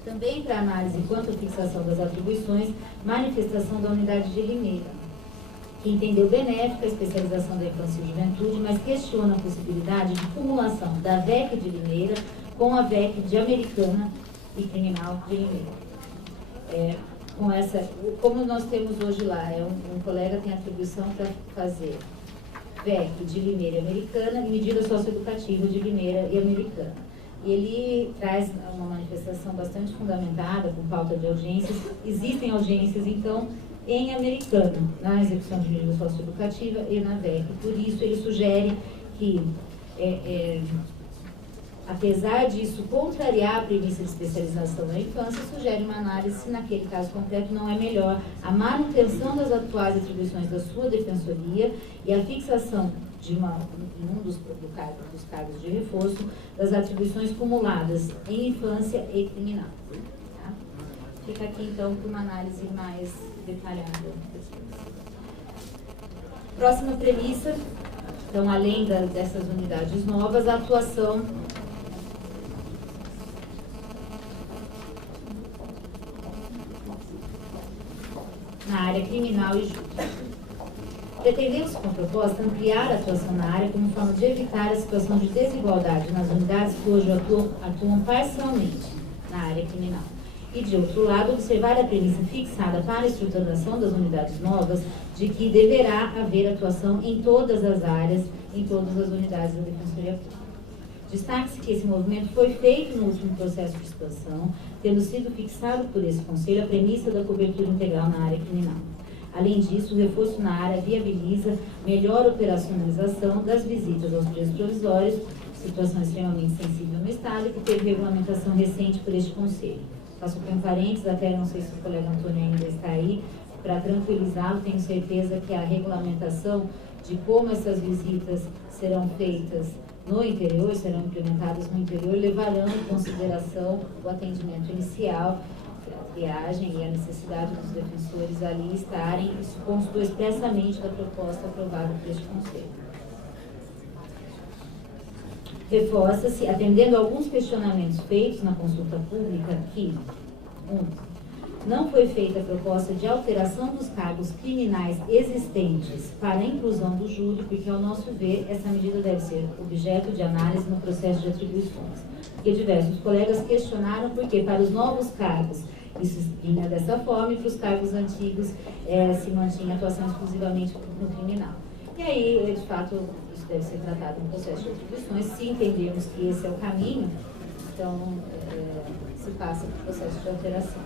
Também para análise quanto à fixação das atribuições, manifestação da unidade de Limeira, que entendeu benéfica a especialização da infância e juventude, mas questiona a possibilidade de cumulação da VEC de Limeira com a VEC de Americana e Criminal de Limeira. Como nós temos hoje lá, um colega tem atribuição para fazer VEC de Limeira e Americana e medida socioeducativa de Limeira e Americana. E ele traz uma manifestação bastante fundamentada, com pauta de audiências. Existem audiências, então, em Americana, na execução de medida socioeducativa e na VEC. Por isso, ele sugere que, apesar disso contrariar a premissa de especialização na infância, sugere uma análise se, naquele caso concreto, não é melhor a manutenção das atuais atribuições da sua defensoria e a fixação de em um dos cargos de reforço das atribuições cumuladas em infância e criminal. Tá? Fica aqui, então, para uma análise mais detalhada. Próxima premissa, então, além dessas unidades novas, a atuação na área criminal e jurídica. Pretendemos, com a proposta, ampliar a atuação na área como forma de evitar a situação de desigualdade nas unidades que hoje atuam parcialmente na área criminal. E, de outro lado, observar a premissa fixada para a estruturação das unidades novas de que deverá haver atuação em todas as áreas, em todas as unidades da Defensoria Pública. Destaque-se que esse movimento foi feito no último processo de expansão, tendo sido fixado por esse Conselho a premissa da cobertura integral na área criminal. Além disso, o reforço na área viabiliza melhor operacionalização das visitas aos presos provisórios, situação extremamente sensível no Estado e que teve regulamentação recente por este Conselho. Faço aqui um parênteses, até não sei se o colega Antônio ainda está aí, para tranquilizá-lo, tenho certeza que a regulamentação de como essas visitas serão feitas no interior, serão implementadas no interior, levarão em consideração o atendimento inicial, a triagem e a necessidade dos defensores ali estarem, isso constou expressamente da proposta aprovada por este Conselho. Reforça-se, atendendo a alguns questionamentos feitos na consulta pública, que 1. Não foi feita a proposta de alteração dos cargos criminais existentes para a inclusão do júri, porque, ao nosso ver, essa medida deve ser objeto de análise no processo de atribuições. Porque diversos colegas questionaram porque, para os novos cargos, isso vinha dessa forma, e para os cargos antigos se mantinha atuação exclusivamente no criminal. E aí, de fato, isso deve ser tratado no processo de atribuições. Se entendermos que esse é o caminho, então se passa para o processo de alteração.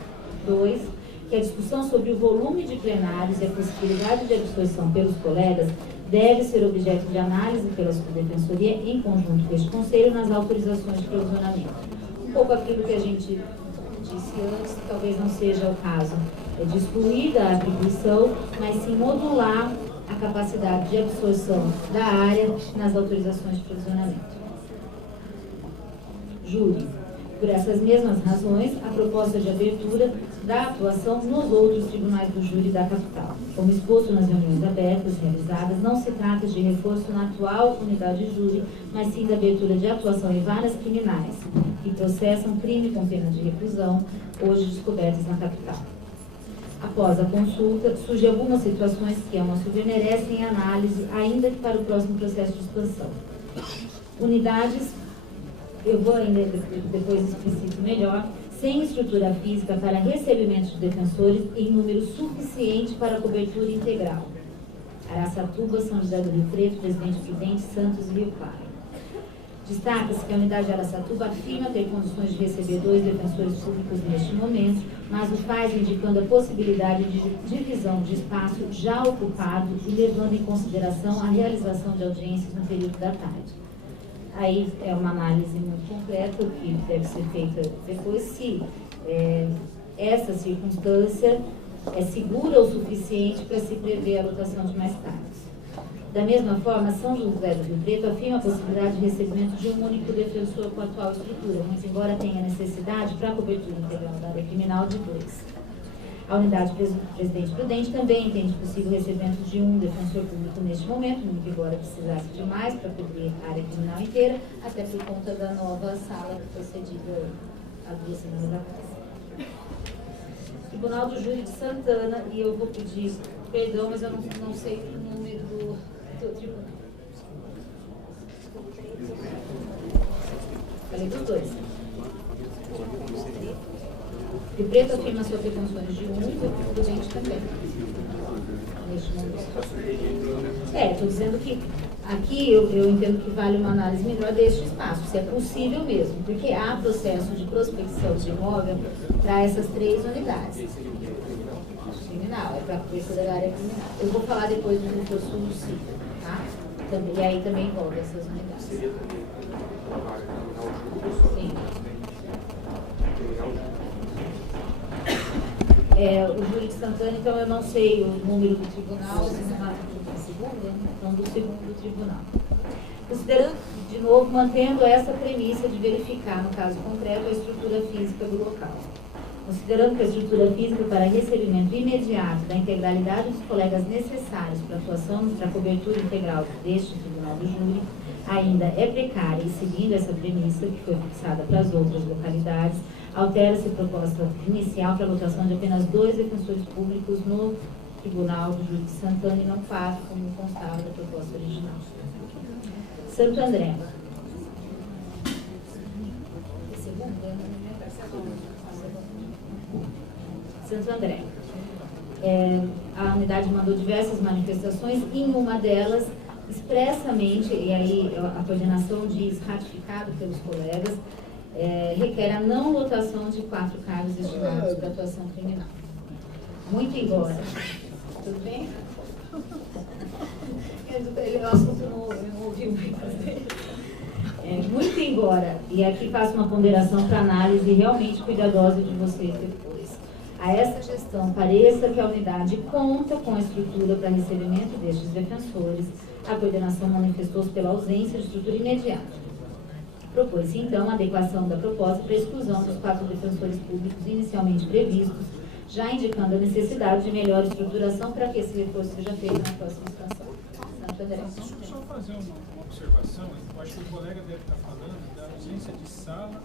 2, que a discussão sobre o volume de plenários e a possibilidade de absorção pelos colegas deve ser objeto de análise pela Subdefensoria em conjunto com este Conselho nas autorizações de provisionamento. Um pouco aquilo que a gente disse antes, talvez não seja o caso de excluir da atribuição, mas sim modular a capacidade de absorção da área nas autorizações de provisionamento. Júri. Por essas mesmas razões, a proposta de abertura da atuação nos outros tribunais do júri da capital. Como exposto nas reuniões abertas realizadas, não se trata de reforço na atual unidade de júri, mas sim da abertura de atuação em varas criminais, que processam crime com pena de reclusão, hoje descobertas na capital. Após a consulta, surgem algumas situações que, ao nosso ver, merecem análise, ainda que para o próximo processo de expansão. Unidades, eu vou ainda depois explicito melhor, sem estrutura física para recebimento de defensores em número suficiente para cobertura integral. Araçatuba, São José do Rio Preto, Presidente Prudente, Santos e Rio Claro. Destaca-se que a unidade de Araçatuba afirma ter condições de receber 2 defensores públicos neste momento, mas o faz indicando a possibilidade de divisão de espaço já ocupado e levando em consideração a realização de audiências no período da tarde. Aí é uma análise muito concreta, que deve ser feita depois, se essa circunstância é segura o suficiente para se prever a lotação de mais cargos. Da mesma forma, São José do Rio Preto afirma a possibilidade de recebimento de um único defensor com a atual estrutura, mas embora tenha necessidade para a cobertura integral da área criminal de 2. A unidade Presidente Prudente também entende possível o recebimento de um defensor público neste momento, muito embora precisasse de mais para cobrir a área criminal inteira, até por conta da nova sala que foi cedida há 2 semanas atrás. Tribunal do Júri de Santana, e eu vou pedir perdão, mas eu não sei o número do tribunal. falei dos dois. Rio Preto afirma só ter condições de um e o Prudente também. Neste momento. Estou dizendo que aqui eu entendo que vale uma análise melhor deste espaço, se é possível mesmo, porque há processo de prospecção de imóvel para essas 3 unidades. Criminal, é para a polícia da área criminal. Eu vou falar depois do recurso do ciclo, tá? E aí também envolve essas unidades. Sim. O júri de Santana, então eu não sei o número do tribunal, se você mata do segundo, né? Então do segundo tribunal. Considerando, de novo, mantendo essa premissa de verificar, no caso concreto, a estrutura física do local. Considerando que a estrutura física para recebimento imediato da integralidade dos colegas necessários para a atuação, para a cobertura integral deste tribunal do júri, ainda é precária e seguindo essa premissa que foi fixada para as outras localidades, altera-se a proposta inicial para a lotação de apenas 2 defensores públicos no Tribunal do Júri de Santana e não 4, como constava da proposta original. Santo André. Santo André. A unidade mandou diversas manifestações, em uma delas, expressamente, e aí a coordenação diz, ratificado pelos colegas, requer a não lotação de 4 cargos destinados para atuação criminal. Muito embora. Tudo bem? Eu assunto não ouvi muito. Muito embora, e aqui faço uma ponderação para análise realmente cuidadosa de vocês depois, a essa gestão pareça que a unidade conta com a estrutura para recebimento destes defensores, a coordenação manifestou-se pela ausência de estrutura imediata. Propôs-se, então, a adequação da proposta para a exclusão dos 4 defensores públicos inicialmente previstos, já indicando a necessidade de melhor estruturação para que esse reforço seja feito na próxima estação. Deixa eu só fazer uma observação. Eu acho que o colega deve estar falando da ausência de sala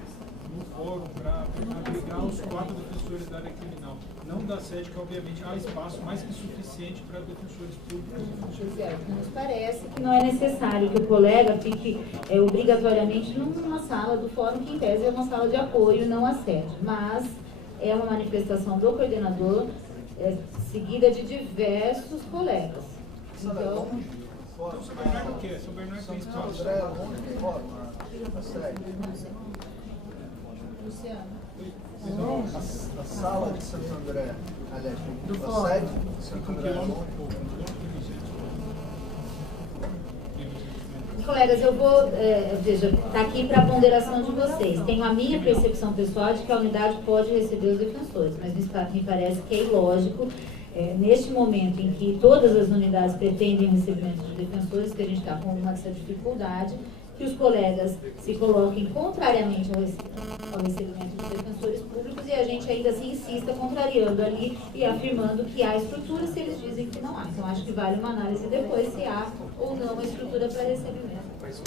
no fórum para abrigar os 4 defensores da área criminal. Não da sede, que obviamente há espaço mais que suficiente para defensores públicos. Nos parece que não é necessário que o colega fique obrigatoriamente numa sala do fórum, que em tese é uma sala de apoio, não a sede. Mas é uma manifestação do coordenador seguida de diversos colegas. Então, São Bernardo quer, São Bernardo tem espaço. Santo André, onde que vota? A sede. Luciano. A sala de Santo André, aliás, a sede de Santo André. Colegas, eu vou, veja, está aqui para a ponderação de vocês. Tenho a minha percepção pessoal de que a unidade pode receber os defensores, mas me parece que é ilógico, neste momento em que todas as unidades pretendem o recebimento de defensores, que a gente está com uma certa dificuldade, que os colegas se coloquem contrariamente ao recebimento dos defensores públicos e a gente ainda assim insista contrariando ali e afirmando que há estrutura se eles dizem que não há. Então acho que vale uma análise depois se há ou não a estrutura para recebimento. Mas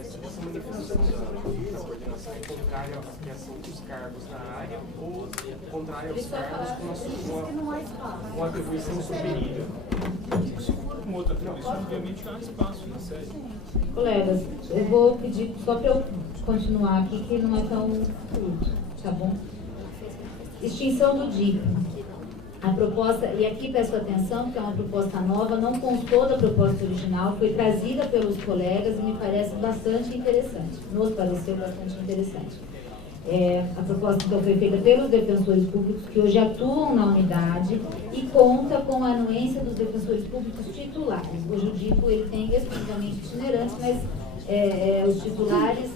essa manifestação da coordenação é contrária à criação dos cargos na área ou contrária aos cargos com a atribuição superior? Se for com outra atribuição, obviamente há espaço na sede. Colegas, eu vou pedir só para eu continuar aqui, que não é tão curto, tá bom? Extinção do DIP. A proposta, e aqui peço atenção, que é uma proposta nova, não constou da proposta original, foi trazida pelos colegas e me parece bastante interessante, nos pareceu bastante interessante. A proposta então foi feita pelos defensores públicos que hoje atuam na unidade e conta com a anuência dos defensores públicos titulares. Hoje o DIPO ele tem exclusivamente itinerantes, mas os titulares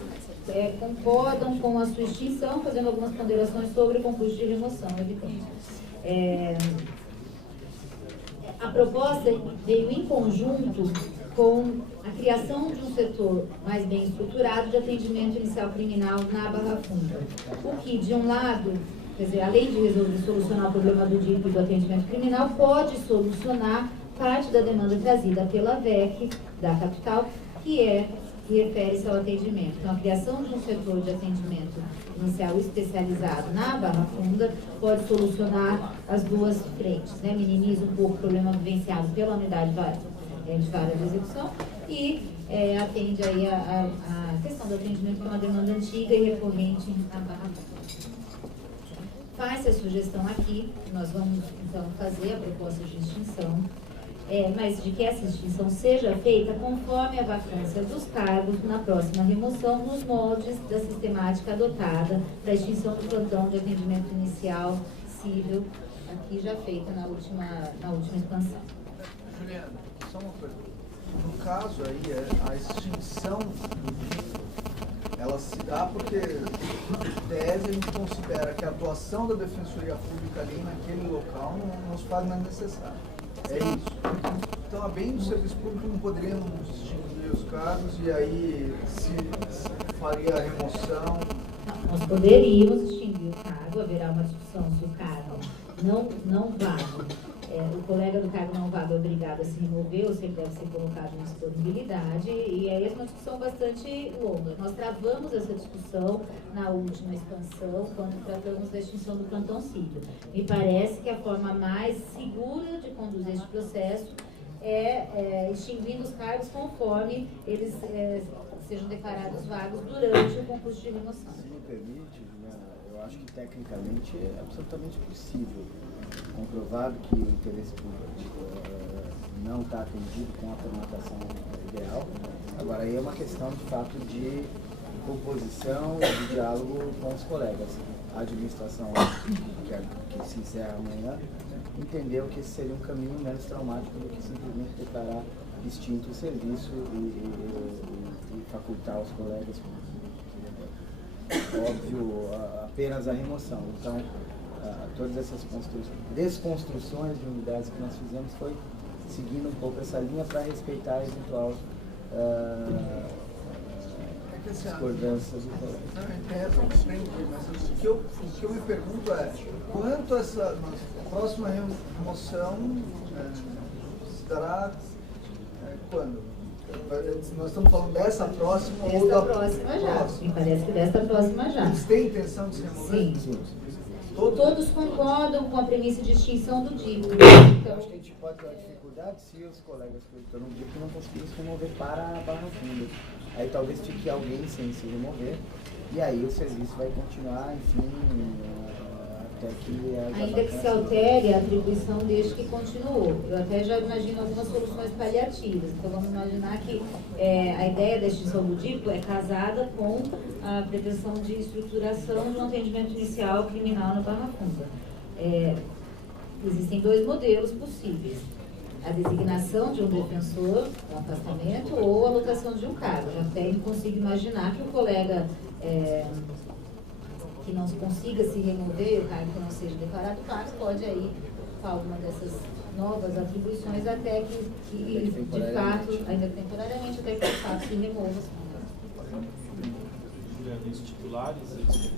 concordam com a sua extinção, fazendo algumas ponderações sobre o concurso de remoção, evidente. A proposta veio em conjunto com a criação de um setor mais bem estruturado de atendimento inicial criminal na Barra Funda. O que, de um lado, quer dizer, além de solucionar o problema do DIP e do atendimento criminal, pode solucionar parte da demanda trazida pela VEC da capital, que refere-se ao atendimento. Então, a criação de um setor de atendimento inicial especializado na Barra Funda pode solucionar as duas frentes, né? Minimiza um pouco o problema vivenciado pela unidade de vara de execução e atende aí a questão do atendimento, que é uma demanda antiga e recorrente na Barra Funda. Faz a sugestão aqui, nós vamos então fazer a proposta de extinção, mas de que essa extinção seja feita conforme a vacância dos cargos na próxima remoção, nos moldes da sistemática adotada para a extinção do plantão de atendimento inicial civil, aqui já feita na última expansão. Juliana, só uma pergunta. No caso aí, a extinção do DIP, ela se dá porque, em tese, a gente considera que a atuação da Defensoria Pública ali naquele local não se faz mais necessário. É isso. Então, a bem do serviço público, não poderíamos extinguir os cargos e aí se faria a remoção. Nós poderíamos extinguir o cargo, haverá uma discussão se o cargo não vago, o colega do cargo não vago é obrigado a se remover ou se ele deve ser colocado em disponibilidade, e aí é uma discussão bastante longa. Nós travamos essa discussão na última expansão, quando tratamos da extinção do plantão civil. Me parece que a forma mais segura de conduzir este processo é extinguindo os cargos conforme eles sejam declarados vagos durante o concurso de remoção. Se me permite, Juliana, eu acho que tecnicamente é absolutamente possível. Comprovado que o interesse público não está atendido com a formatação ideal. Agora, aí é uma questão, de fato, de composição e de diálogo com os colegas. A administração, que se encerra amanhã, entendeu que esse seria um caminho menos traumático do que simplesmente declarar extinto o serviço e facultar os colegas, óbvio, apenas a remoção. Então, todas essas desconstruções de unidades que nós fizemos foi seguindo um pouco essa linha para respeitar a eventual discordância do colega. Mas o que eu me pergunto é, quanto essa próxima remoção se dará quando? Nós estamos falando dessa próxima ou da próxima já. Me parece que desta próxima já. Eles têm intenção de se remover? Sim. Todos concordam com a premissa de extinção do DIP. Então, acho que a gente pode ter uma dificuldade se os colegas que estão no DIP não conseguirem se remover para a Barra Funda. Aí talvez fique alguém sem se remover, e aí o serviço vai continuar, enfim, até que ainda que se altere a atribuição desde que continuou. Eu até já imagino algumas soluções paliativas. Então vamos imaginar que a ideia da extinção do DIP é casada com a pretensão de estruturação de um atendimento inicial criminal na Barra Funda. Existem dois modelos possíveis: a designação de um defensor, o afastamento, ou a lotação de um cargo. Eu até consigo imaginar que o colega que não consiga se remover, o cargo que não seja declarado vago, pode aí para alguma dessas novas atribuições até que de fato, ainda temporariamente, até que de fato se remova. Os titulares, eles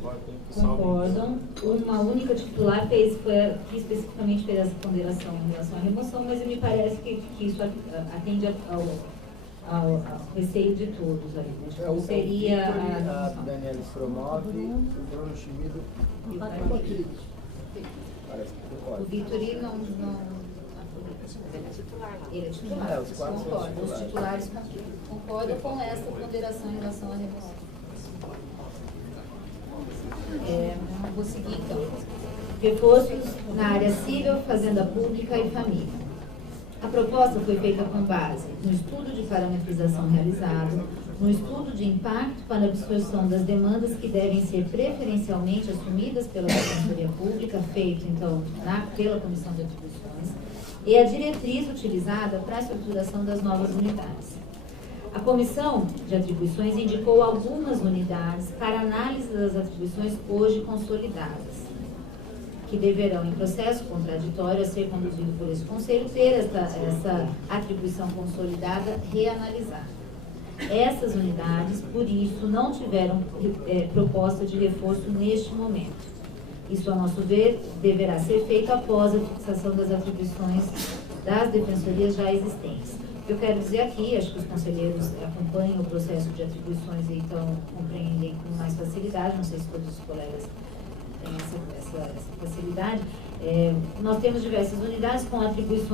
concordam. Uma única titular que especificamente fez essa ponderação em relação à remoção, mas me parece que isso atende ao receio de todos ali. Seria a Daniela Stromov, o Bruno Schmidt e o Patrick. O Vitor não ele é titular. Os quatro concordam. Os titulares concordam com essa ponderação em relação à remoção. Vou seguir então. Reforços na área civil, fazenda pública e família. A proposta foi feita com base no estudo de parametrização realizado, no estudo de impacto para a absorção das demandas que devem ser preferencialmente assumidas pela Defensoria Pública, feito então pela Comissão de Atribuições, e a diretriz utilizada para a estruturação das novas unidades. A Comissão de Atribuições indicou algumas unidades para análise das atribuições hoje consolidadas, que deverão, em processo contraditório a ser conduzido por esse Conselho, ter essa atribuição consolidada reanalisada. Essas unidades, por isso, não tiveram proposta de reforço neste momento. Isso, a nosso ver, deverá ser feito após a fixação das atribuições das defensorias já existentes. Eu quero dizer aqui, acho que os conselheiros acompanham o processo de atribuições e então compreendem com mais facilidade, não sei se todos os colegas têm essa facilidade. Nós temos diversas unidades com atribuições